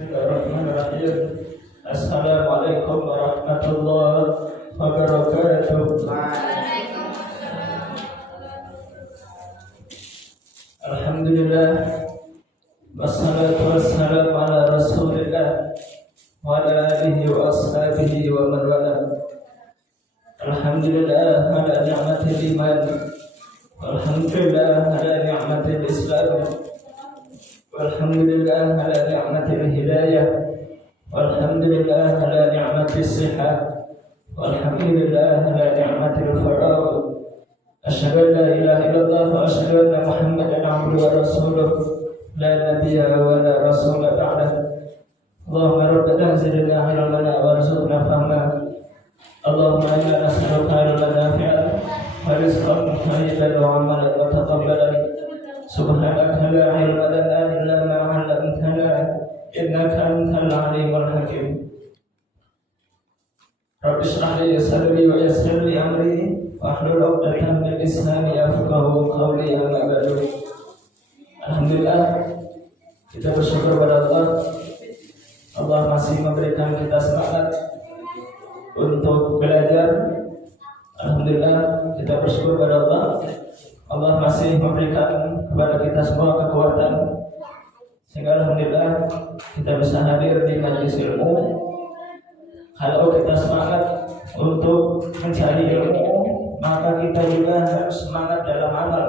Bismillahirrahmanirrahim. Assalamualaikum warahmatullahi wabarakatuh. Alhamdulillah, wassalatu wassalamu ala rasulillah wa ala alihi wa ashabihi wa man wala. Alhamdulillah ala ni'matil iman, alhamdulillah ala ni'matil islam, walhamdulillah ala ni'matil hidayah, walhamdulillah ala ni'matis sihah, walhamdulillah ala ni'matil faragh. Asyhadu an la ilaha illallah wa asyhadu anna Muhammadan abduhu wa rasuluh, la nabiyya wa la rasula ba'dah. Allahumma rabbana zidna ilman warzuqna fahma. Allahumma inna nas'aluka ilman nafi'an wa rizqan thayyiban wa 'amalan mutaqabbalan. Subhanaka la ilma lana illa ma 'allamtana innaka antal 'alimul hakim. Rabbi shrah li sadri wa yassir li amri wahlul 'uqdatam min lisani yafqahu qawli. Amma ba'du. Alhamdulillah, kita bersyukur pada Allah. Allah masih memberikan kita semangat untuk belajar. Alhamdulillah, kita bersyukur pada Allah. Allah masih memberikan kepada kita semua kekuatan sehingga alhamdulillah kita bisa hadir di majelis ilmu. Kalau kita semangat untuk mencari ilmu, maka kita juga harus semangat dalam amal.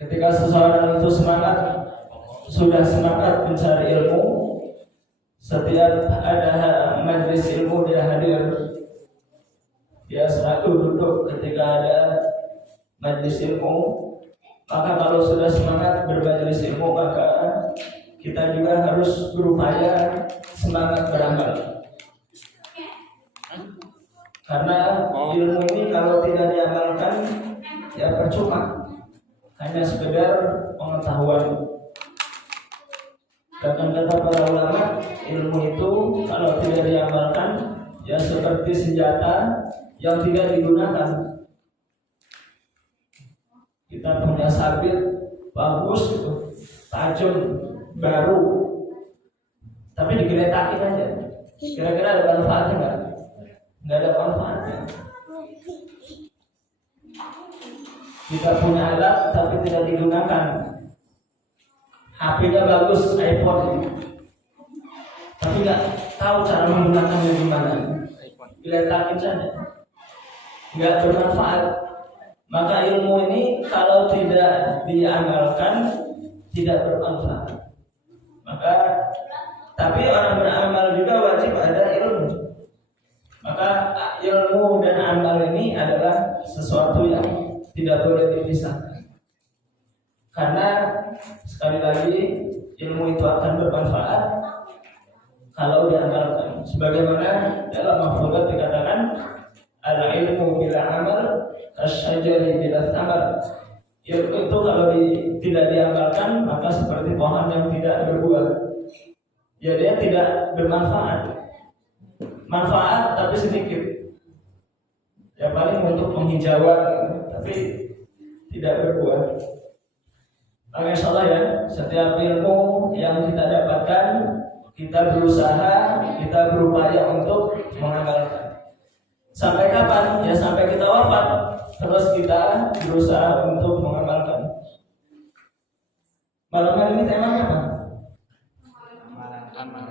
Ketika seseorang itu sudah semangat mencari ilmu, setiap ada majelis ilmu dia hadir. Dia selalu duduk ketika ada majelis ilmu. Maka kalau sudah semangat bermajelis ilmu, maka kita juga harus berupaya semangat beramal. Karena ilmu ini kalau tidak diamalkan, ya percuma, hanya sekedar pengetahuan. Bahkan kata para ulama, ilmu itu kalau tidak diamalkan, ya seperti senjata yang tidak digunakan. Kita punya sabit bagus gitu, tajam, baru, tapi digeletakin aja. Kira-kira ada manfaatnya nggak? Nggak ada manfaatnya. Kita punya alat tapi tidak digunakan. HP-nya bagus, iPhone, tapi nggak tahu cara menggunakannya gimana. Geletakin saja, nggak bermanfaat. Maka ilmu ini kalau tidak diamalkan tidak bermanfaat. Maka tapi orang beramal juga wajib ada ilmu. Maka ilmu dan amal ini adalah sesuatu yang tidak boleh dipisahkan. Karena sekali lagi ilmu itu akan bermanfaat kalau diamalkan. Sebagaimana dalam mafhulat dikatakan al-ilmu bila amal kasyajari bila thamar. Ilmu itu kalau tidak diamalkan maka seperti pohon yang tidak berbuah. Ya dia tidak bermanfaat. Manfaat tapi sedikit. Ya paling untuk penghijauan tapi tidak berbuah. Maka insyaallah ya, setiap ilmu yang kita dapatkan kita berusaha, kita berupaya untuk mengamalkan. Sampai kapan? Ya sampai kita wafat. Terus kita berusaha untuk mengamalkan. Malam ini temanya apa?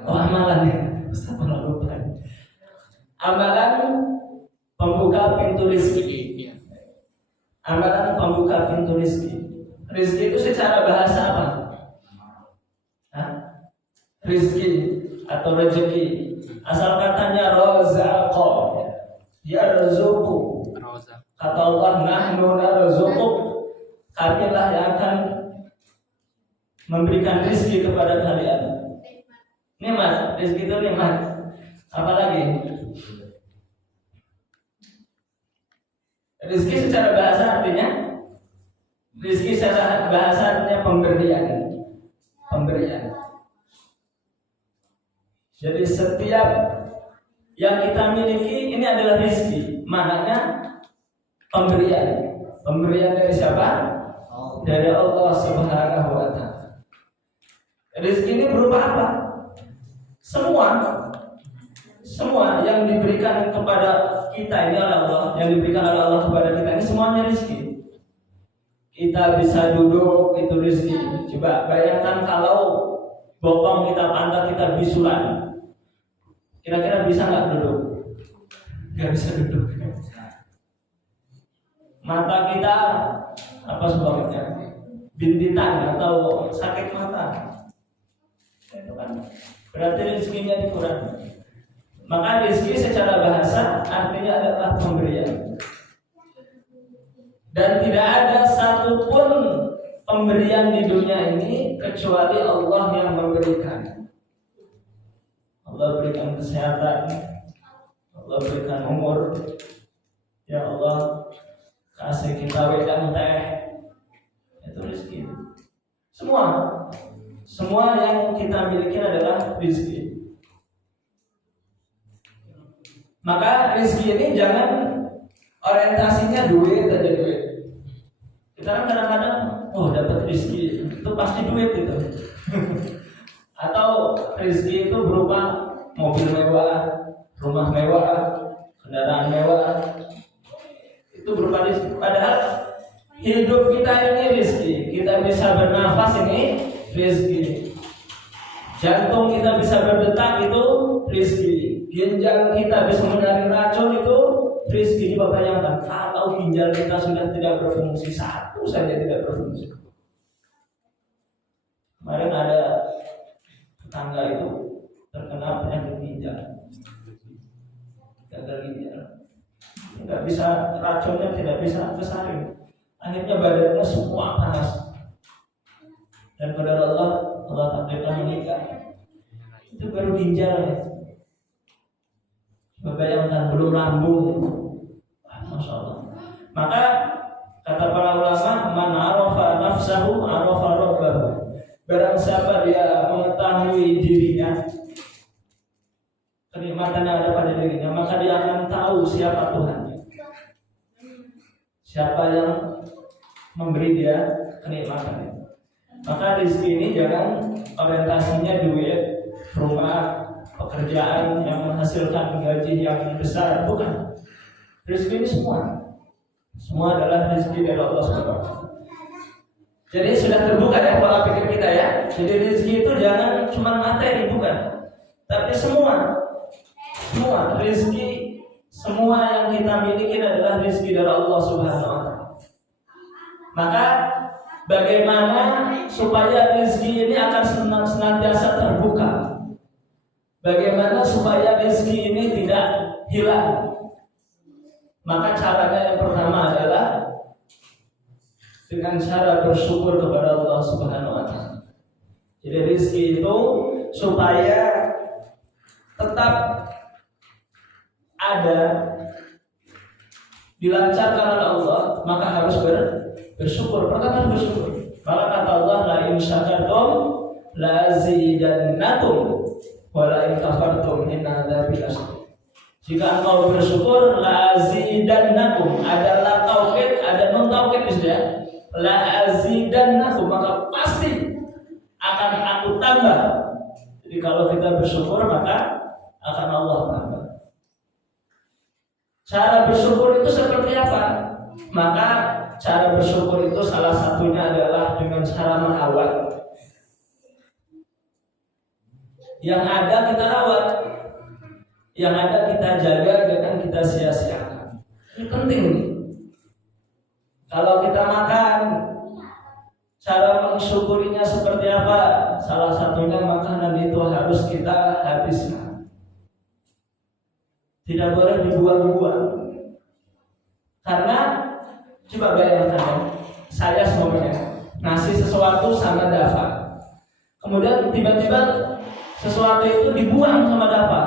Amalan ya. Ustaz pernah lupa. Amalan pembuka pintu rezeki. Amalan pembuka pintu rezeki. Rezeki itu secara bahasa apa? Rezeki atau rezeki. Asal katanya rozaqo. Yarzuqu. Kata Allah, nahnu narzuquk. Kamilah yang akan memberikan rezeki kepada kalian. Nikmat, rezeki itu nikmat. Apalagi? Rezeki secara bahasa artinya pemberian. Pemberian. Jadi setiap yang kita miliki ini adalah rezeki. Maknanya pemberian. Pemberian dari siapa? Dari Allah Subhanahu wa ta'ala. Rezeki ini berupa apa? Semua yang diberikan kepada kita ini oleh Allah, yang diberikan oleh Allah kepada kita ini semuanya rezeki. Kita bisa duduk, itu rezeki. Coba bayangkan kalau bokong kita, pantat kita bisulan, kira-kira bisa nggak duduk? Nggak bisa duduk. Mata kita apa sebabnya? Bintitan atau sakit mata. Itu kan berarti rezekinya dikurangi. Maka rezeki secara bahasa artinya adalah pemberian. Dan tidak ada satupun pemberian di dunia ini kecuali Allah yang memberikan. Allah berikan kesehatan, Allah berikan umur. Ya Allah kasih kita wedang teh, itu rezeki. Semua yang kita miliki adalah rezeki. Maka rezeki ini jangan orientasinya duit aja duit. Kita kan kadang-kadang dapat rezeki itu pasti duit gitu. Atau rezeki itu berupa mobil mewah, rumah mewah, kendaraan mewah. Itu berupa rezeki. Padahal hidup kita ini rezeki. Kita bisa bernafas ini rezeki. Jantung kita bisa berdetak itu rezeki. Ginjal kita bisa menyaring racun itu rezeki. Bapak bayangkan kalau ginjal kita sudah tidak berfungsi, satu saja tidak berfungsi. Kemarin ada tetangga itu terkena penyakit ginjal, gagal ginjal. Tidak bisa, racunnya tidak bisa kesaring. Akhirnya badannya semua panas. Dan kepada Allah takdirkan meninggal. Itu baru ginjalnya. Bayangkan belum lambung. Masya Allah. Maka kata para ulama, man arafa nafsahu arafa rabbahu. Barang siapa dia mengetahui dirinya, kenikmatan yang ada pada dirinya, maka dia akan tahu siapa Tuhannya. Siapa yang memberi dia kenikmatan. Maka rezeki ini jangan orientasinya duit, rumah, pekerjaan yang menghasilkan gaji yang besar, bukan. Rezeki ini semua adalah rezeki dari Allah SWT. Jadi sudah terbuka ya pola pikir kita ya. Jadi rezeki itu jangan cuma materi, bukan, tapi semua rezeki, semua yang kita miliki adalah rezeki dari Allah SWT. Maka bagaimana supaya rezeki ini akan senantiasa terbuka? Bagaimana supaya rezeki ini tidak hilang? Maka caranya yang pertama adalah dengan cara bersyukur kepada Allah Subhanahu wa Ta'ala. Jadi rezeki itu supaya tetap ada, dilancarkan oleh Allah, maka harus bersyukur. Pertama bersyukur. Maka kata Allah, la in syakartum la azidannakum wa la in kafartum inna adzabi lasyadid. Jika engkau bersyukur, la azidannakum, ada la taukid, ada non taukid sudah. La azidannakum, maka pasti akan aku tambah. Jadi kalau kita bersyukur maka akan Allah tambah. Cara bersyukur itu seperti apa? Maka cara bersyukur itu salah satunya adalah dengan cara merawat. Yang ada kita rawat, yang ada kita jaga, jangan kita sia-siakan. Ini penting nih. Kalau kita makan, cara mensyukurinya seperti apa? Salah satunya makanan itu harus kita habiskan. Tidak boleh dibuang-buang. Karena coba bayangkan, saya semuanya ngasih sesuatu sama Dava, kemudian tiba-tiba sesuatu itu dibuang sama Dava.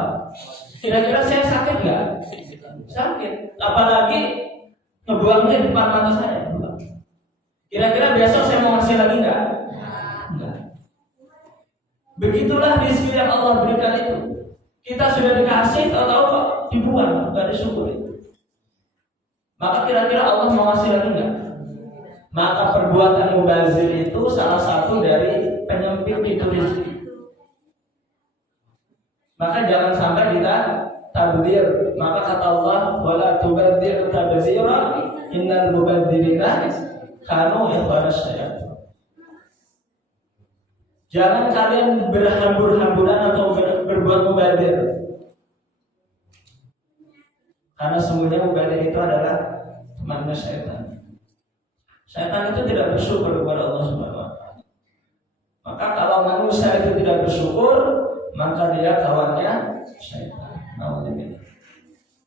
Kira-kira saya sakit nggak? Sakit. Apalagi ngebuangnya di depan mata saya. Kira-kira besok saya mau ngasih lagi nggak? Enggak. Begitulah rezeki yang Allah berikan itu. Kita sudah dikasih, tahu-tahu kok dibuang, nggak disyukuri. Maka kira-kira Allah mau ngasih lagi nggak? Maka perbuatan mubazir itu salah satu dari penyempit lebih pintu rezeki. Maka jangan sampai kita tabdzir. Maka kata Allah, wala tubadzir tabdzira innal mubadzirina kanu ikhwanas syayatin. Jangan kalian berhambur-hamburan atau berbuat mubadzir. Karena semuanya mubadzir itu adalah temannya syaitan. Syaitan itu tidak bersyukur kepada Allah Subhanahu wa taala. Maka kalau manusia itu tidak bersyukur, maka dia kawannya syaitan.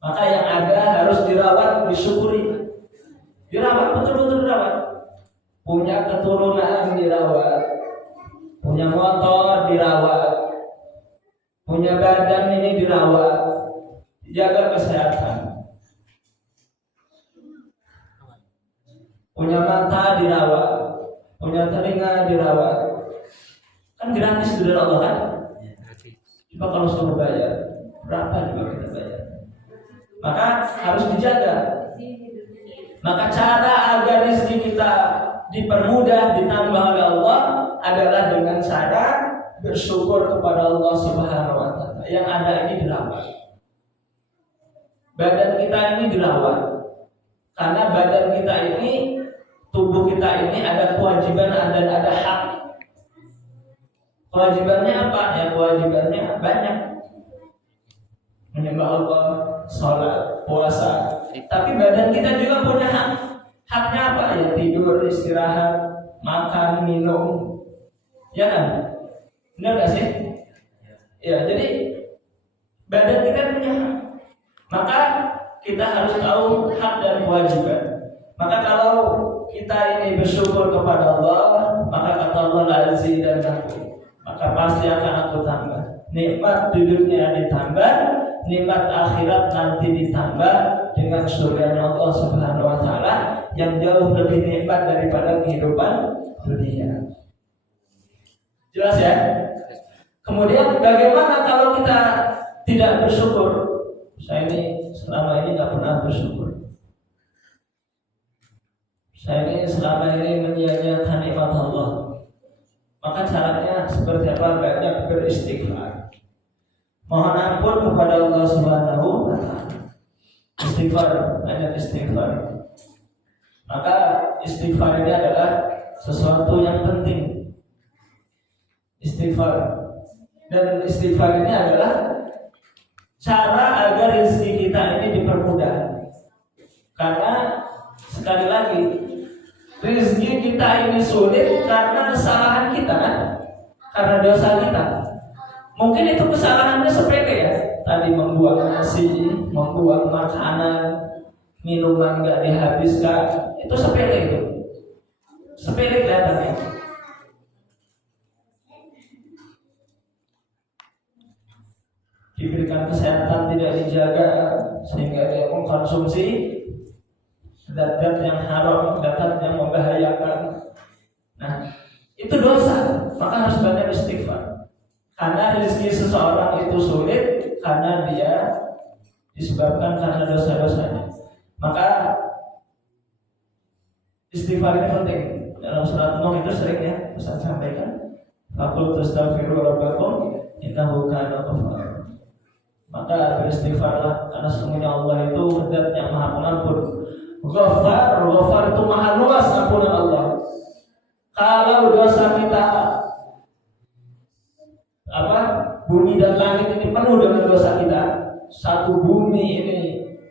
Maka yang ada harus dirawat, disyukuri. Dirawat, betul-betul dirawat. Punya keturunan dirawat, punya motor dirawat, punya badan ini dirawat, jaga kesehatan. Punya mata dirawat, punya telinga dirawat. Kan gratis dari Allah kan? Coba kalau suruh bayar, berapa juga kita bayar? Maka harus dijaga. Maka cara agar rezeki kita dipermudah, ditambah oleh Allah adalah dengan cara bersyukur kepada Allah Subhanahu wa taala. Yang ada ini dirawat. Badan kita ini dirawat. Karena badan kita ini, tubuh kita ini ada kewajiban dan ada hak. Kewajibannya apa? Ya kewajibannya banyak. Menyembah Allah, sholat, puasa. Tapi badan kita juga punya hak. Haknya apa? Ya tidur, istirahat, makan, minum. Ya kan? Benar gak sih? Ya, jadi badan kita punya hak. Maka kita harus tahu hak dan kewajiban. Maka kalau kita ini bersyukur kepada Allah, maka kata Allah lazidannakum, maka pasti akan aku tambah. Nikmat dunia ditambah, nikmat akhirat nanti ditambah dengan surganya Allah Subhanahu wa taala yang jauh lebih nikmat daripada kehidupan dunia. Jelas ya? Kemudian bagaimana kalau kita tidak bersyukur? Saya ini selama ini tidak pernah bersyukur. Saya ini selama ini menyia-nyiakan nikmat Allah. Maka caranya seperti apa? Banyak beristighfar. Mohon ampun kepada Allah Subhanahu wa taala. Istighfar, banyak istighfar. Maka istighfar ini adalah sesuatu yang penting. Istighfar. Dan istighfar ini adalah cara agar rezeki kita ini dipermudah. Karena sekali lagi, rezeki kita ini sulit karena kesalahan kita kan? Karena dosa kita. Mungkin itu kesalahannya sepele ya. Tadi membuang nasi, membuang makanan, minuman nggak dihabiskan, itu sepele itu. Sepele kelihatannya. Diberikan kesehatan tidak dijaga sehingga dia mengkonsumsi zat-zat yang haram, zat-zat yang membahayakan. Nah, itu dosa. Maka harus banyak istighfar. Karena rezeki seseorang itu sulit karena dia disebabkan karena dosa-dosanya. Maka istighfar ini penting. Dalam surat Nuh itu sering ya Ustaz sampaikan. Faqul tastaghfiru rabbakum innahu kana ghaffara. Maka beristighfarlah karena sesungguhnya Allah itu zat yang maha pengampun. Ghaffar itu maha luas ampunan Allah. Kalau dosa kita bumi dan langit ini penuh dengan dosa kita, satu bumi ini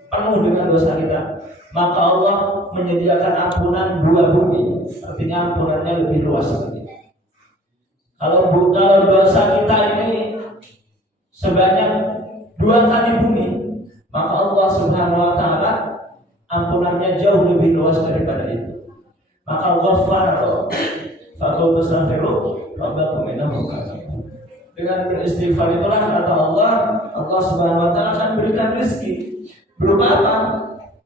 penuh dengan dosa kita, maka Allah menyediakan ampunan dua bumi. Artinya ampunannya lebih luas lagi. Kalau dosa kita ini sebanyak 2 kali bumi, maka Allah Subhanahu wa taala ampunannya jauh lebih luas daripada itu. Maka Ghaffar faqul tastaghfiru rabbakum innahu kana. Dengan beristighfar itulah kata Allah Subhanahu wa taala akan berikan rezeki. Berupa apa?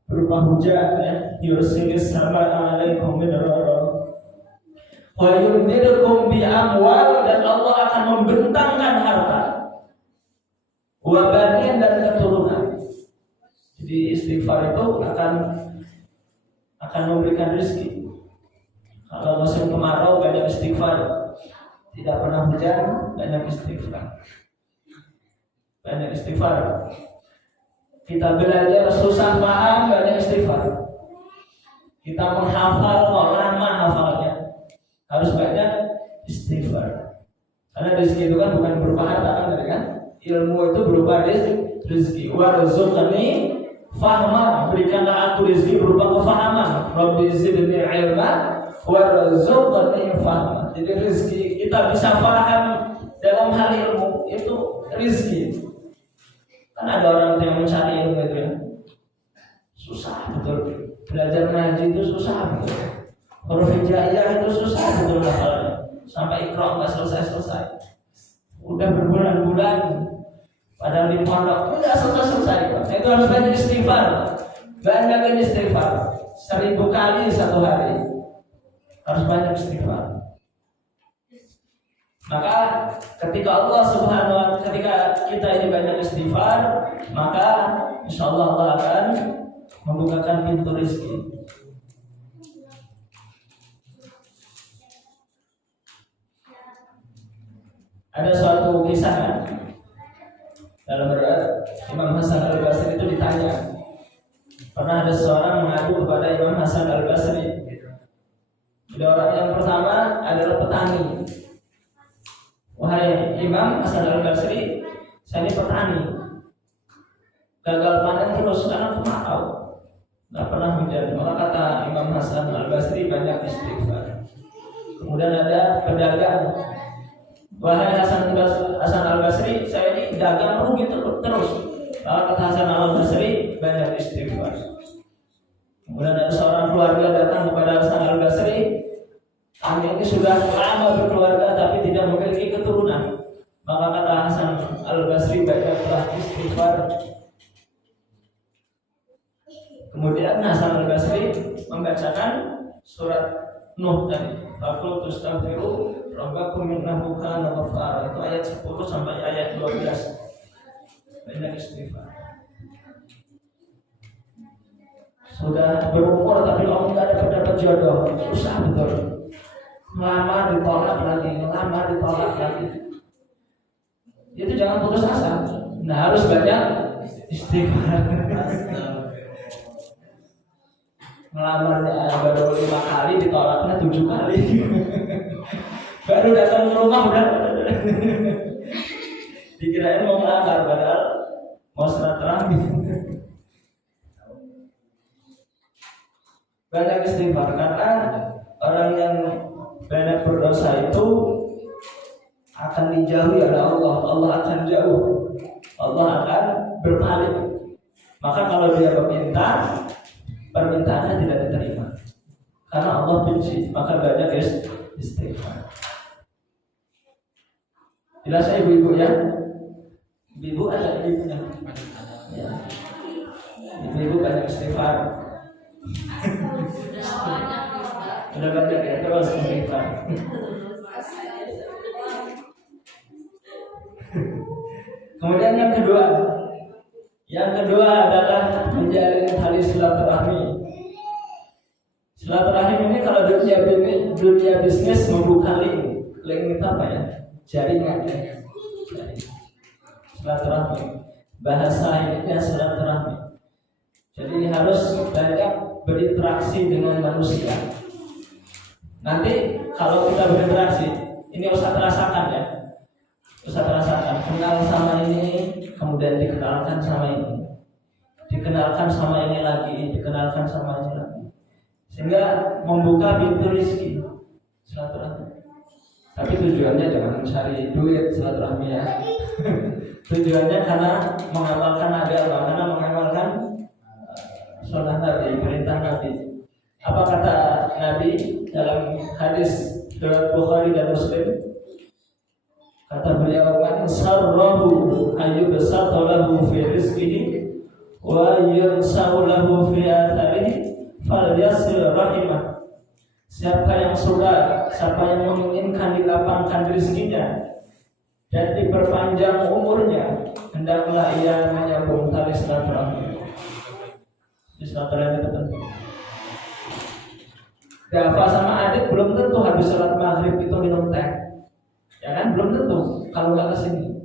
Berupa hujan ya. Yursilis samaa 'alaikum midrara. Wa yumdidukum bi amwal, dan Allah akan membentangkan harta. Wa banin, dan keturunan. Jadi istighfar itu akan memberikan rezeki. Kalau musim kemarau banyak istighfar. tidak pernah hujan, banyak istighfar. Banyak istighfar. Kita belajar susah paham, banyak istighfar. Kita menghafal kok lama hafalnya, harus banyak istighfar. Karena rezeki itu kan bukan berupa harta kan? Ilmu itu berupa rezeki. Warzuqni fahma, berikanlah aku rezeki berupa kefahaman. Rabbi zidni ilma warzuqni fahma. Jadi rezeki kita bisa paham dalam hal ilmu itu rezeki. Kan ada orang yang mencari ilmu itu ya, susah betul. Belajar ngaji itu susah betul. Huruf hijaiyah itu susah betul hafalnya. Sampai Iqra nggak selesai. Udah berbulan-bulan, padahal di pondok nggak selesai. Itu harus banyak istighfar. Banyak istighfar. 1000 kali satu hari. Harus banyak istighfar. Maka ketika Allah Subhanahu wa Ta'ala, ketika kita ini banyak istighfar, maka insyaallah Allah akan membukakan pintu rezeki. Ada suatu kisah kan, dalam berat Imam Hasan Al-Basri itu ditanya, pernah ada seorang mengadu kepada Imam Hasan Al-Basri. Jadi orang yang pertama adalah petani. Wahai Imam Hasan Al-Basri, saya ini petani, gagal panen terus karena kemarau, nggak pernah hujan. Maka kata Imam Hasan Al-Basri, banyak istighfar. Kemudian ada pedagang, wahai Hasan Al-Basri, saya ini dagang rugi terus. Maka kata Hasan Al-Basri, banyak istighfar. Kemudian ada seorang keluarga datang kepada Hasan Al-Basri, kami ini sudah lama berkeluarga tapi tidak memiliki keturunan. Maka kata Hasan Al-Basri, banyaklah istighfar. Kemudian Hasan Al-Basri membacakan surat Nuh tadi, faqul tustaghfiru rabbakum innahu kana ghaffara. Itu ayat 10 sampai ayat 12. Banyak istighfar. Sudah berumur tapi kalau nggak dapat jodoh, susah betul. Lama ditolak lagi. Itu jangan putus asa. Nah, harus banyak istighfar. Melamarnya baru 5 kali, ditolaknya 7 kali. Baru datang ke rumah udah dikirain mau melamar, padahal mau silaturahmi. Banyak istighfar, karena orang yang banyak berdosa itu akan dijauhi oleh Allah. Allah akan jauh, Allah akan berpaling. Maka kalau dia meminta, permintaannya tidak diterima karena Allah benci. Maka banyak istighfar. Jelas ya ibu-ibu ya? Ibu ada ibunya ya. Ibu-ibu banyak istighfar. Udah banyak ya, terus istighfar. Kemudian yang kedua adalah menjalin tali silaturahmi. Silaturahmi ini kalau dunia bisnis membuka link itu apa ya? Jaringan ya. Silaturahmi. Bahasa ininya silaturahmi. Jadi harus banyak berinteraksi dengan manusia. Nanti kalau kita berinteraksi, ini usah terasakan ya. Usah terasakan, kenal sama ini, kemudian dikenalkan sama ini, dikenalkan sama ini lagi, dikenalkan sama ini lagi, sehingga membuka pintu rezeki silaturahmi. Tapi tujuannya jangan mencari duit silaturahmi ya. Tujuannya karena mengamalkan agama, karena mengamalkan sunnah Nabi, perintah Nabi. Apa kata Nabi dalam hadis riwayat Bukhari dan Muslim? Kata beliau, man sarrahu ayyubsata lahu fi rizqihi wa yansahu lahu fi atharihi falyasil rahimah. Siapa yang suka, siapa yang menginginkan dilapangkan rezekinya dan diperpanjang umurnya, hendaklah ia menyambung tali silaturahmi. Silaturahmi itu penting. Dafa sama adik belum tentu habis sholat maghrib itu minum teh. Ya kan, belum tentu kalau nggak kesini.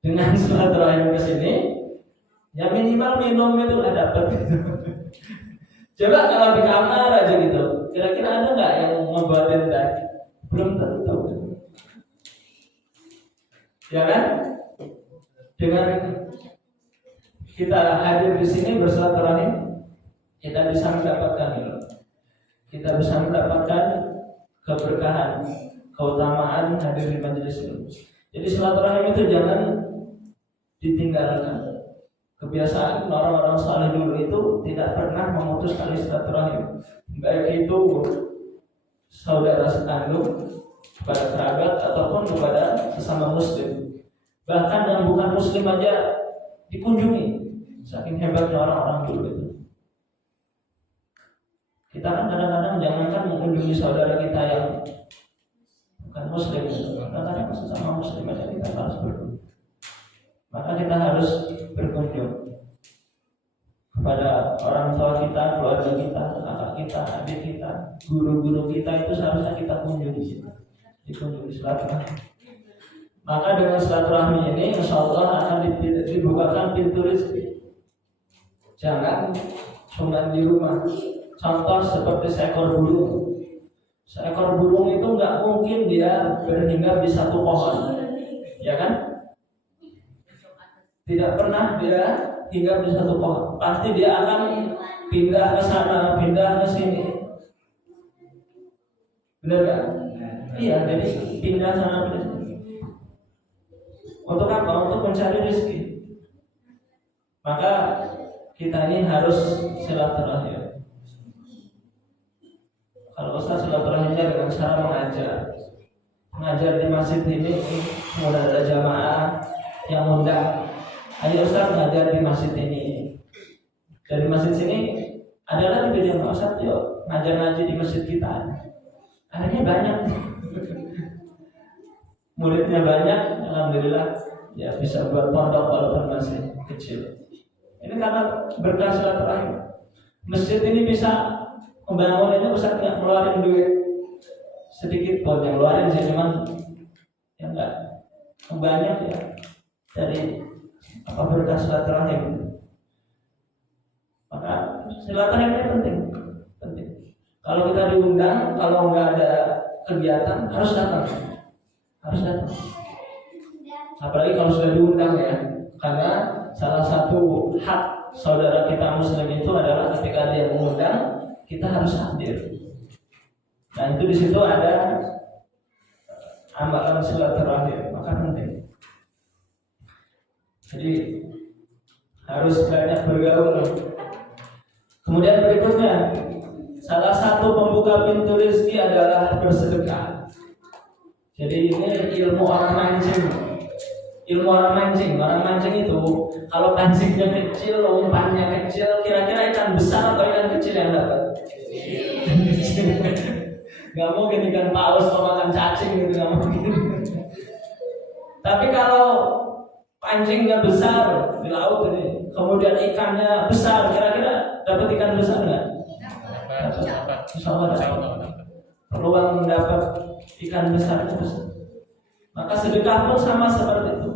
Dengan silaturahim kesini, ya minimal minum itu udah dapat. Coba kalau di kamar aja gitu, kira-kira ada nggak yang ngebuatin tadi? Belum tentu. Ya kan? Dengan kita hadir di sini bersilaturahim, kita bisa mendapatkan itu. Kita bisa mendapatkan keberkahan, keutamaan hadir di majelis ilmu. Jadi silaturahim itu jangan ditinggalkan. Kebiasaan orang-orang saleh dulu itu tidak pernah memutus tali silaturahim, baik itu saudara sekandung, kepada kerabat ataupun kepada sesama muslim. Bahkan yang bukan muslim aja dikunjungi. Saking hebatnya orang-orang dulu itu. Kita kan kadang-kadang jangankan mengunjungi saudara kita yang bukan muslim, kadang-kadang sesama muslim aja kita harus berkunjung. Maka kita harus berkunjung kepada orang tua kita, keluarga kita, kakak kita, adik kita, guru-guru kita, itu seharusnya kita kunjungi, dikunjungi silaturahmi. Maka dengan silaturahmi ini, insya Allah akan dibukakan pintu rezeki. Jangan cuma di rumah. Contoh seperti seekor burung. Seekor burung itu nggak mungkin dia berhinggap di satu pohon, ya kan? Tidak pernah dia hinggap di satu pohon. Pasti dia akan pindah ke sana, pindah ke sini. Benar kan? Iya, jadi pindah sana, pindah sini. Untuk apa? Untuk mencari rezeki. Maka kita ini harus silaturahim. Kalau Ustaz silaturahimnya dengan cara mengajar di masjid ini, kemudian ada jamaah yang undang. Ayo Ustaz ngajar di masjid ini. Dari masjid sini ada lagi video Ustaz, yuk ngaji di masjid kita. Akhirnya banyak. Muridnya banyak, alhamdulillah ya bisa buat pondok walaupun masih kecil. Ini karena berkah silaturahim. Masjid ini bisa membangunnya Ustaz nggak ngeluarin duit sedikit pun, yang ngeluarin sih cuman ya enggak banyak ya dari apa berkah silaturahim. Maka silaturahim ini penting. Kalau kita diundang, kalau nggak ada kegiatan harus datang. Apalagi kalau sudah diundang ya, karena salah satu hak saudara kita muslim itu adalah ketika dia mengundang, kita harus hadir. Nah itu di situ ada amalan silaturahim, maka penting. Jadi harus banyak bergaul. Kemudian berikutnya, salah satu pembuka pintu rezeki adalah bersedekah. Jadi ini ilmu orang mancing. Orang mancing itu kalau pancingnya kecil, umpannya kecil, kira-kira ikan besar atau ikan kecil yang dapat? Gak mungkin ikan paus atau makan cacing gitu, gak mungkin. Tapi kalau pancingnya besar di laut ini, kemudian ikannya besar, kira-kira dapat ikan besar nggak? Dapat. Peluang mendapat ikan besar itu besar. Maka sedekah pun sama seperti itu.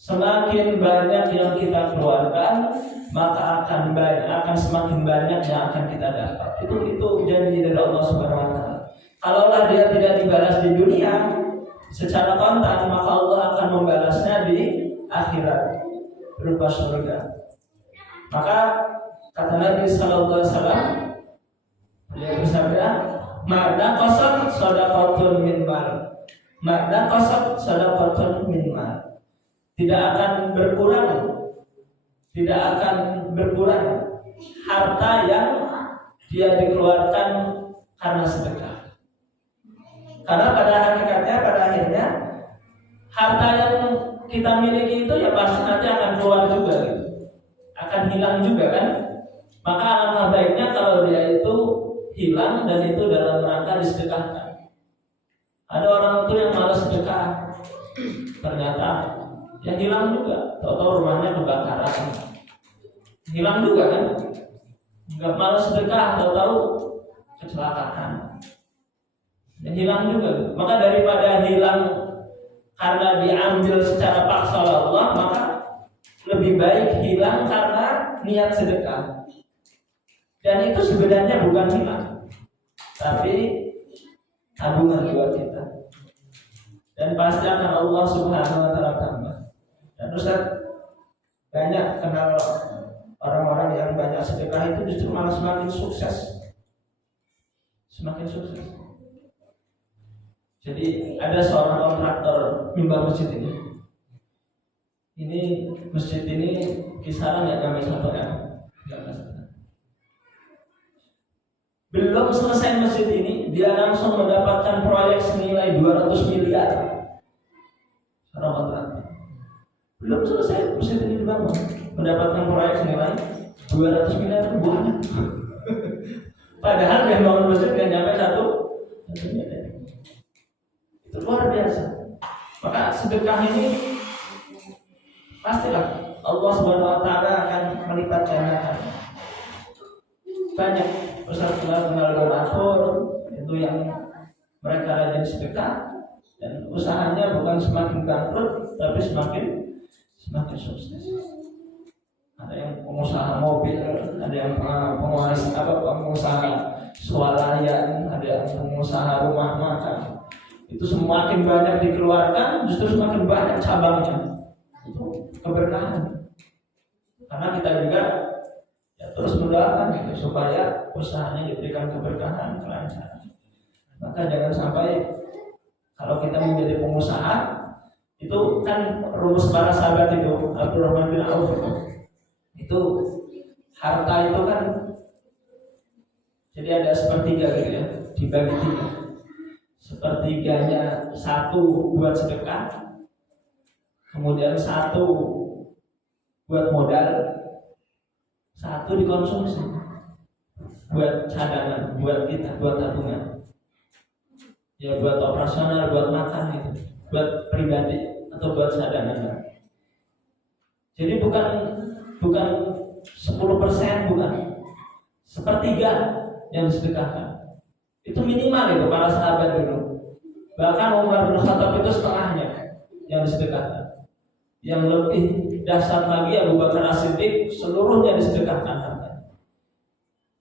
Semakin banyak yang kita keluarkan, maka akan semakin banyak yang akan kita dapat. Itu janji dari Allah Subhanahu wa taala. Kalaulah dia tidak dibalas di dunia secara kontan, maka Allah akan membalasnya di akhirat berupa surga. Maka kata Nabi sallallahu alaihi wasallam, beliau bersabda, "Ma'na qasat shadaqatun min mal." Ma'na qasat shadaqatun min mal. Tidak akan berkurang harta yang dia dikeluarkan karena sedekah. Karena pada hakikatnya, pada akhirnya harta yang kita miliki itu ya pasti nanti akan keluar juga gitu. Akan hilang juga kan. Maka alangkah baiknya kalau dia itu hilang dan itu dalam rangka disedekahkan. Ada orang itu yang malas sedekah, ternyata ya hilang juga. Tahu-tahu rumahnya kebakaran, hilang juga kan. Nggak malas sedekah, tahu-tahu kecelakaan, ya hilang juga. Maka daripada hilang karena diambil secara paksa oleh Allah, maka lebih baik hilang karena niat sedekah. Dan itu sebenarnya bukan hilang, tapi tabungan buat kita. Dan pasti akan Allah Subhanahu wa taala tambah. Dan Ustaz banyak kenal orang-orang yang banyak sedekah itu justru malah semakin sukses. Semakin sukses. Jadi ada seorang kontraktor mimbar masjid ini. Ini masjid ini kisaran ya kami sampaikan. Belum selesai masjid ini, dia langsung mendapatkan proyek senilai 200 miliar. Seorang kontraktor. Belum selesai masjid ini dibangun, mendapatkan proyek senilai 200 miliar itu banyak. Padahal yang bangun masjid kan nyampe 1 miliar. Itu luar biasa. Maka sedekah ini pastilah Allah Subhanahu wa taala akan melipat gandakan. Banyak Ustaz kenal donatur itu yang mereka rajin sedekah dan usahanya bukan semakin bangkrut tapi semakin sukses. Ada yang pengusaha mobil, ada yang pengusaha swalayan, ada yang pengusaha rumah makan. Itu semakin banyak dikeluarkan, justru semakin banyak cabangnya. Itu keberkahan. Karena kita juga ya, terus mendoakan gitu, supaya usahanya diberikan keberkahan, kelancaran. Maka jangan sampai kalau kita menjadi pengusaha, itu kan rumus para sahabat itu, Abdurrahman bin Auf itu harta itu kan jadi ada sepertiga gitu ya, dibagi 3. Sepertiganya 1 buat sedekah, kemudian 1 buat modal, 1 dikonsumsi buat cadangan, buat kita, buat tabungan. Ya buat operasional, buat makan gitu, buat pribadi atau buat cadangan. Jadi bukan 10%, bukan. Sepertiga yang disedekahkan. Itu minimal itu para sahabat dulu. Bahkan Umar bin Khattab itu setengahnya yang disedekahkan. Yang lebih dahsyat lagi Abu Bakar As-Siddiq seluruhnya disedekahkan.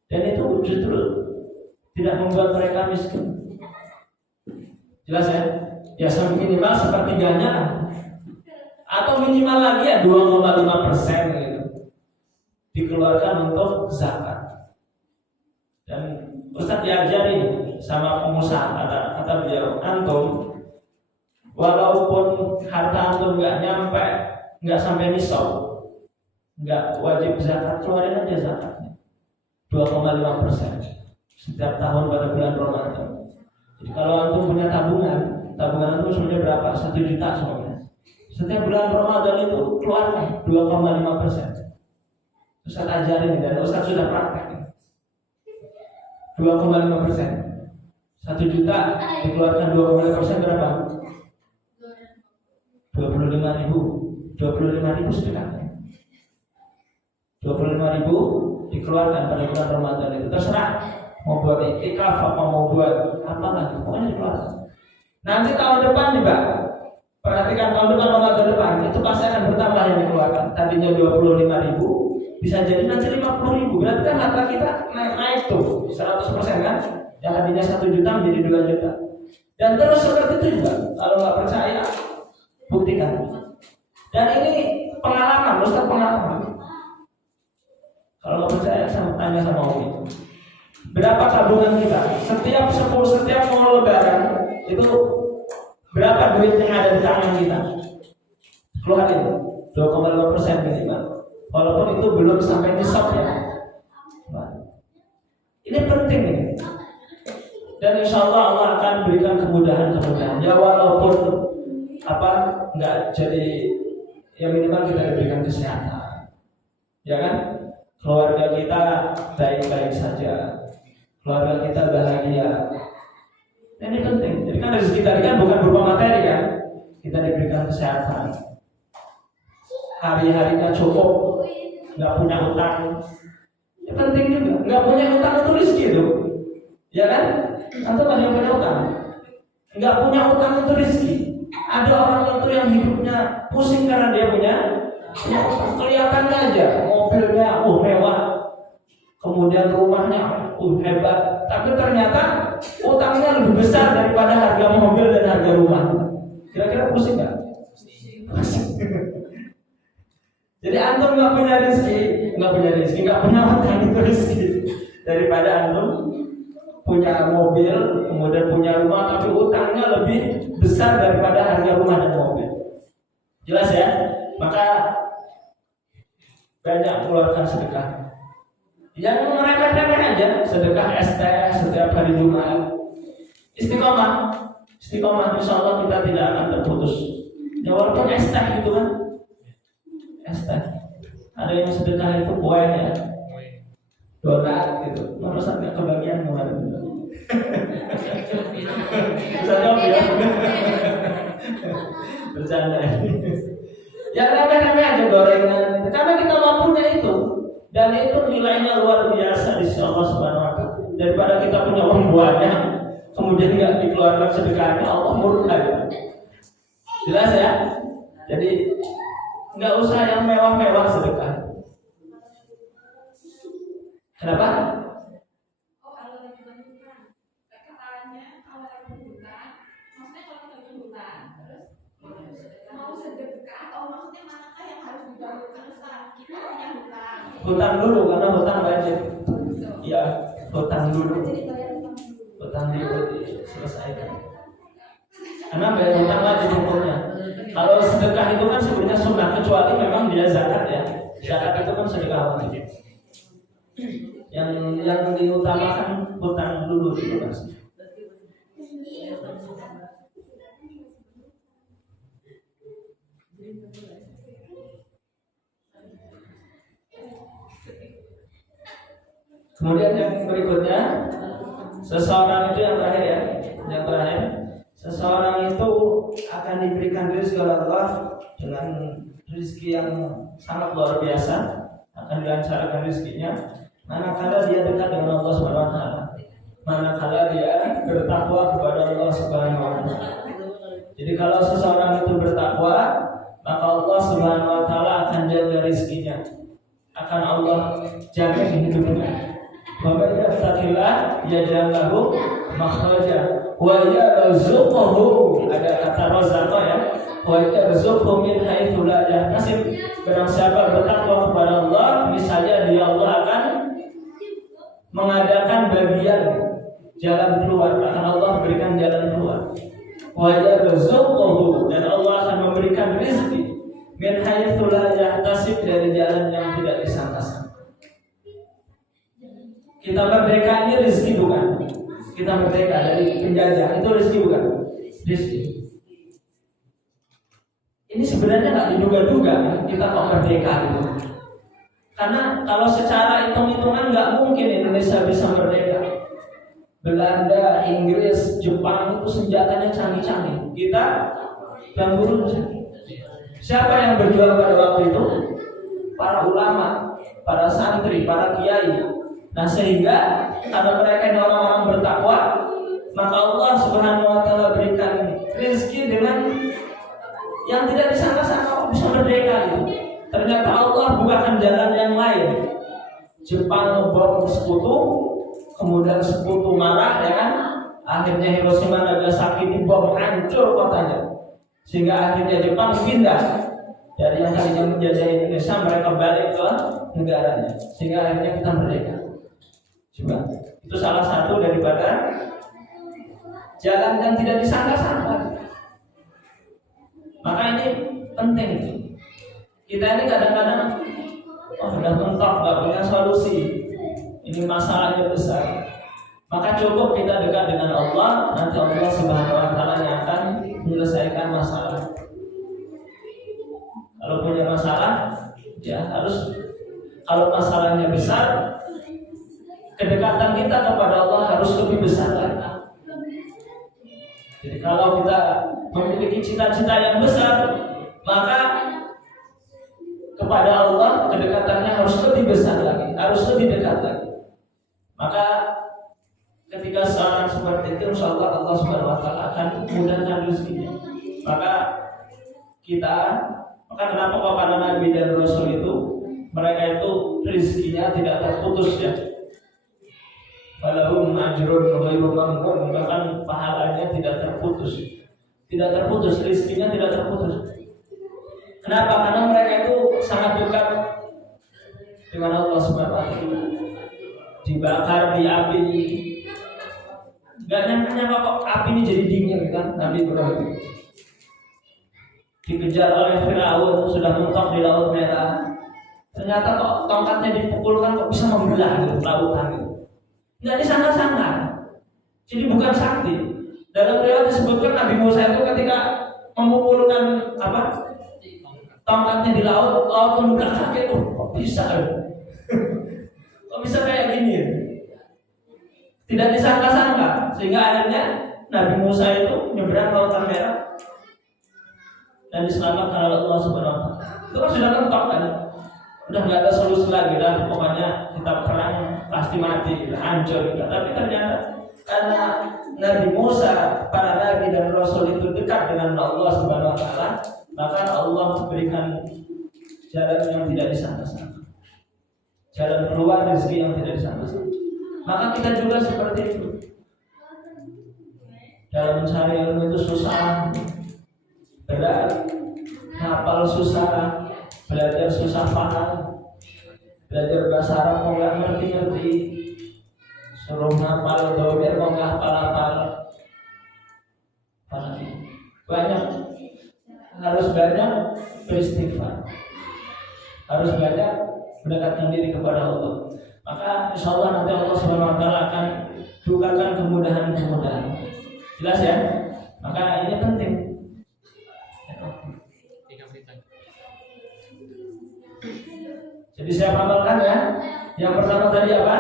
Dan itu justru tidak membuat mereka miskin. Jelas ya? Ya minimal sepertiganya atau minimal lagi ya 2,5% gitu dikeluarkan untuk zakat. Dan Ustaz diajari sama pengusaha, kata beliau, antum walaupun harta antum nggak sampai nisab, nggak wajib zakat, keluarin aja zakatnya 2,5% setiap tahun pada bulan Ramadan. Jadi kalau antum punya tabungan antum sebenarnya berapa? 1 juta semuanya. Setiap bulan Ramadan itu keluarkan 2,5%. Ustaz ajarin dan Ustaz sudah praktek. 2,5%. 1 juta dikeluarkan 2,5% berapa? 25.000. 25.000 sedekahnya. 25.000 dikeluarkan pada bulan Ramadan itu. Terserah mau buat iktikaf apa mau buat apa lagi, pokoknya dikeluarkan. Nanti tahun depan juga, perhatikan tahun depan Ramadan depan itu pasti akan bertambah yang dikeluarkan. Tadinya 25.000 bisa jadi nanti 50.000. Berarti kan harta kita naik tuh 100% kan? Yang tadinya 1 juta menjadi 2 juta. Dan terus seperti itu juga. Kalau nggak percaya, buktikan. Dan ini pengalaman, Ustaz pengalaman. Kalau nggak percaya, tanya sama Umi. Berapa tabungan kita? Setiap mau lebaran itu berapa duit yang ada di tangan kita? Keluarin 2,5% minimal. Walaupun itu belum sampai nisab ya. Ini penting ini. Dan insya Allah akan berikan kemudahan. Ya walaupun nggak jadi, ya minimal kita diberikan kesehatan. Ya kan? Keluarga kita baik-baik saja. Keluarga kita bahagia. Ini penting. Jadi kan rezeki tadi kan bukan berupa materi kan? Kita diberikan kesehatan. Hari-harinya cukup, nggak punya hutang. Ya penting juga, nggak punya hutang itu rezeki itu, ya kan? Atau ada yang punya hutang? Nggak punya hutang itu rezeki. Ada orang yang pusing karena dia punya kelihatannya aja mobilnya mewah, kemudian rumahnya hebat, tapi ternyata utangnya lebih besar daripada harga mobil dan harga rumah. Kira-kira pusing nggak? Pusing. Jadi antum nggak punya rezeki, nggak punya utang itu rezeki. Daripada antum punya mobil, kemudian punya rumah, tapi utangnya lebih besar daripada harga rumah dan mobil. Jelas ya? Maka banyak keluarkan sedekah. Jangan meremeh-remeh aja, sedekah ST setiap hari Jumat. Istiqomah, insya Allah kita tidak akan terputus. Ya walaupun ST gitu kan, ST. Ada yang sedekah itu kue ya, donat gitu. Masa nggak kebagian kemarin? Bisa jawab ya? Bercanda. Ya remeh-remeh aja gorengan, karena kita mampunya itu. Dan itu nilainya luar biasa di sisi Allah Subhanahu wa Ta'ala. Daripada kita punya uang banyak, kemudian nggak dikeluarkan sedekahnya, Allah murka ya. Jelas ya? Jadi nggak usah yang mewah-mewah sedekah. Kenapa? Oh, kalau lagi berhutang, katanya kalau lagi berhutang, maksudnya kalau kita berhutang, terus mau sedekah, oh maksudnya manakah yang harus dibayarkan Ustaz? Kita punya hutang. Hutang dulu karena hutang wajib. Iya, hutang dulu. Hutang dulu diselesaikan. Karena bayar hutang wajib hukumnya. Kalau sedekah itu kan sebenarnya sunnah, kecuali memang dia zakat ya. Zakat itu kan sedekah wajib. Yang diutamakan hutang dulu dilunasi. Kemudian yang berikutnya, seseorang itu yang terakhir ya, seseorang itu akan diberikan rezeki oleh Allah dengan rezeki yang sangat luar biasa, akan dilancarkan rezekinya manakala dia dekat dengan Allah Subhanahu wa Ta'ala, manakala dia bertakwa kepada Allah Subhanahu wa Ta'ala. Jadi kalau seseorang itu bertakwa, maka Allah Subhanahu wa Ta'ala akan jaga rezekinya, akan Allah jaga hidupnya. Wa man yattaqillah yaj'al lahu makhraja wa yarzuqhu, ada kata razaqah ya, wa yarzuqhu min haitsu la yahtasib. Barang siapa bertakwa kepada Allah, misalnya dia Allah akan mengadakan bagian jalan keluar, akan Allah berikan jalan keluar. Wa yarzuqhu, dan Allah akan memberikan rezeki min haitsu la yahtasib, dari jalan yang tidak disangka-sangka. Kita merdeka ini rezeki bukan? Kita merdeka dari penjajah, itu rezeki bukan? Rezeki. Ini sebenarnya nggak diduga-duga kita kok merdeka gitu. Karena kalau secara hitung-hitungan nggak mungkin Indonesia bisa merdeka. Belanda, Inggris, Jepang itu senjatanya canggih-canggih. Kita yang buruk. Siapa yang berjuang pada waktu itu? Para ulama, para santri, para kiai. Nah sehingga karena mereka ini orang-orang bertakwa, maka Allah Subhanahu wa Ta'ala berikan rezeki dengan yang tidak disangka-sangka bisa merdeka gitu. Ternyata Allah bukakan jalan yang lain. Jepang ngebom sekutu, kemudian sekutu marah ya kan, akhirnya Hiroshima Nagasaki dibom, hancur kotanya. Sehingga akhirnya Jepang pindah dari yang tadinya menjajah Indonesia, mereka balik ke negaranya. Sehingga akhirnya kita merdeka. Coba, itu salah satu daripada jalan yang tidak disangka-sangka. Maka ini penting. Kita ini kadang-kadang sudah mentok, nggak punya solusi. Ini masalahnya besar. Maka cukup kita dekat dengan Allah, nanti Allah Subhanahu wa Ta'ala yang akan menyelesaikan masalah. Kalau punya masalah, ya harus, kalau masalahnya besar, kedekatan kita kepada Allah harus lebih besar lagi. Jadi kalau kita memiliki cita-cita yang besar, maka kepada Allah kedekatannya harus lebih besar lagi, harus lebih dekat lagi. Maka ketika seorang seperti itu, insya Allah Allah Subhanahu wa Ta'ala akan mudahkan rezekinya. Maka kita. Maka kenapa para nabi dan rasul itu mereka itu rezekinya tidak terputus ya. Walahum ajrun ghairu mamnun, bahkan pahalanya tidak terputus. Tidak terputus, rezekinya tidak terputus. Kenapa? Karena mereka itu sangat dekat dengan Allah Subhanahu wa taala. Dibakar di api. Gak nyangka kok api ini jadi dingin kan Nabi Ibrahim. Dikejar oleh Firaun, sudah mentok di Laut Merah. Ternyata kok tongkatnya dipukulkan kok bisa membelah gitu, lautan itu. Nggak disangka-sangka. Jadi bukan sakti. Dalam riwayat disebutkan Nabi Musa itu ketika memukulkan tongkatnya di laut, laut membelah kaget. Kok bisa? Kok bisa kayak gini? Tidak disangka-sangka. Sehingga akhirnya Nabi Musa itu nyebrang Lautan Merah dan diselamatkan oleh Allah Subhanahu wa taala. Itu kan sudah mentok kan? Udah nggak ada solusi lagi dah. Pokoknya kita perang pasti mati, hancur. Tapi ternyata karena Nabi Musa, para nabi dan rasul itu dekat dengan Allah Subhanahu wa taala, maka Allah memberikan jalan yang tidak disangka-sangka. Jalan keluar rezeki yang tidak disangka-sangka. Maka kita juga seperti itu. Dalam mencari ilmu itu susah, berat, ngapal susah, belajar susah paham, belajar bahasa Arab mau nggak ngerti-ngerti, suruh ngapal dober mau nggak hafal-hafal, banyak, harus banyak beristighfar, harus banyak mendekatkan diri kepada Allah. Maka insya Allah nanti Allah Subhanahu wa taala akan bukakan kemudahan-kemudahan. Jelas ya? Maka ini penting. Jadi saya amalkan ya. Yang pertama tadi apa?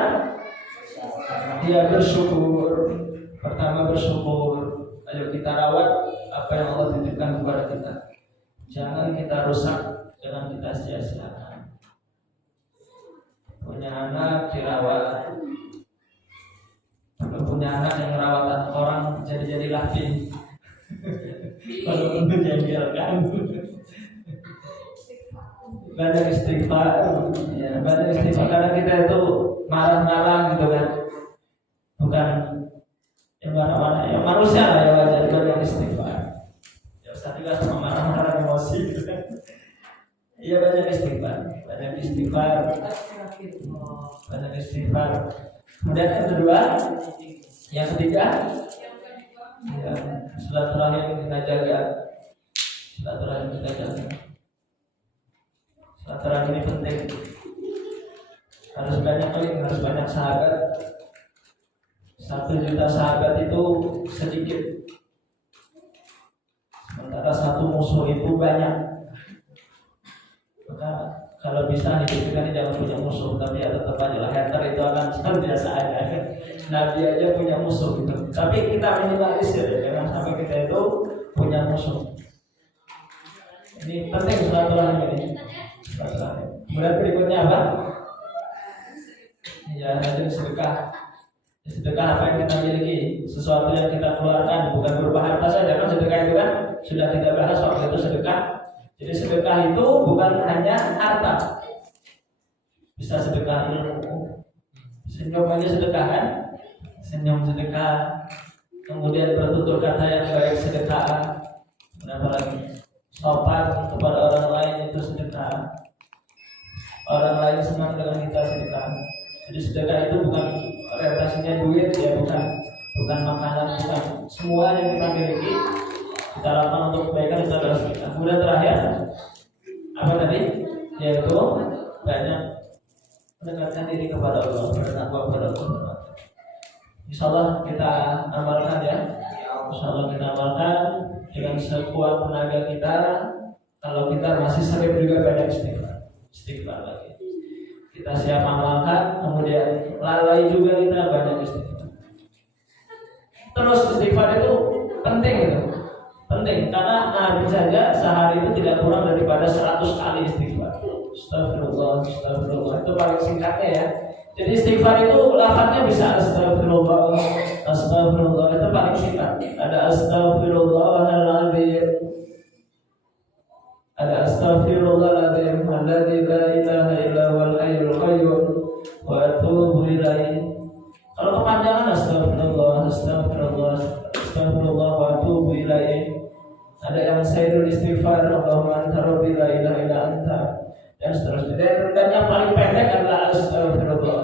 Dia bersyukur. Pertama bersyukur. Ayo kita rawat apa yang Allah titipkan kepada kita. Jangan kita rusak, jangan kita sia-siakan. Punya anak dirawat. Kalau punya anak yang merawat orang jadi-jadilah tim. Walaupun menjengkelkan. Banyak istighfar, ya, banyak istighfar karena kita itu marah-marah gitu kan, bukan yang marah-marah, ya manusia lah ya wajar banyak istighfar. Ya usah juga sama marah-marah emosi gitu kan. Iya banyak istighfar, banyak istighfar, banyak istighfar. Kemudian yang kedua, yang ketiga, ya, silaturahim kita jaga, silaturahim kita jaga. Silaturahim ini penting. Harus banyak link, harus banyak sahabat. 1 juta sahabat itu sedikit. Sementara 1 musuh itu banyak. Maka kalau bisa hidup kita ini jangan punya musuh, tapi ya tetap aja lah hater itu akan biasa aja. Nabi aja punya musuh gitu. Tapi kita minimalisir ya, jangan sampai kita itu punya musuh. Ini penting silaturahim ini. Kemudian berikutnya apa? Ya, hadir sedekah. Sedekah apa yang kita miliki, sesuatu yang kita keluarkan, bukan berupa harta saja kan. Sedekah itu kan sudah kita bahas waktu itu sedekah. Jadi sedekah itu bukan hanya harta. Bisa sedekah ilmu. Senyum aja sedekah kan? Senyum sedekah. Kemudian bertutur kata yang baik sedekah. Berapa lagi? Sopan kepada orang lain itu sedekah. Orang lain senang dengan kita sedekah. Jadi sedekah itu bukan orientasinya duit ya, bukan makanan, bukan semua yang kita miliki kita lakukan untuk kebaikan itu adalah sedekah. Kemudian terakhir apa tadi? Yaitu banyak mendekatkan diri kepada Allah, bertakwa kepada Allah. Insyaallah kita amalkan ya. Insyaallah kita amalkan dengan sekuat tenaga kita. Kalau kita masih sering juga banyak istighfar lagi. Kita siap amalkan, kemudian lalai juga kita banyak istighfar. Terus istighfar itu penting gitu. Penting karena Nabi saja sehari itu tidak kurang daripada 100 kali istighfar. Astagfirullah, astagfirullah itu paling singkatnya ya. Jadi istighfar itu lafadznya bisa astagfirullah, astagfirullah itu paling singkat. Ada astagfirullahaladzim, ada astaghfirullahaladzim alladzi la ilaha illa huwal hayyul qayyum wa atubu ilaih. Kalau kepanjangan astagfirullah, astagfirullah, astagfirullah wa atubu ilaih. Ada yang sayyidul istighfar, Allahumma anta rabbi la ilaha illa anta, dan seterusnya. Dan yang paling pendek adalah astagfirullah.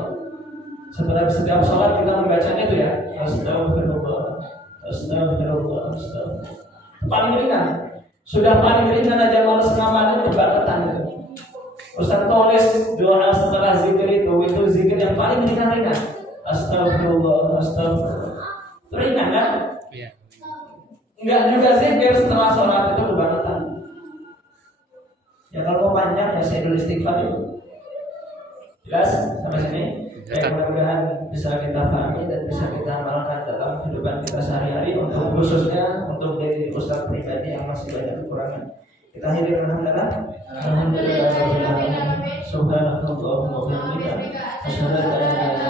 Setiap sholat kita membacanya itu ya, astagfirullah, astagfirullah, astagfirullah. Paling ringan. Sudah paling ringan aja malas ngamalin keberatan itu. Ustaz tulis doa setelah zikir itu zikir yang paling ringan. Astagfirullah, astagfirullah. Ringan kan? Iya. Enggak juga zikir setelah sholat itu keberatan. Ya kalau mau panjang ya sayyidul istighfar itu. Jelas sampai sini? Ya, mudah-mudahan bisa kita pahami dan bisa kita amalkan dalam kehidupan kita sehari-hari, untuk khususnya untuk diri ustaz pribadi yang masih banyak kekurangan. Kita akhiri alhamdulillah. Alhamdulillah. Subhanallah wa bihamdihi. Asyhadu an la ilaha